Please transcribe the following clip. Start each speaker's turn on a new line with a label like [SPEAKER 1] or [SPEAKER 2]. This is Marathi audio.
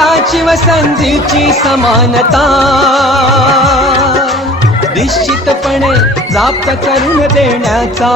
[SPEAKER 1] दर्जाची व संधीची समानता. निश्चितपणे प्राप्त करून देण्याचा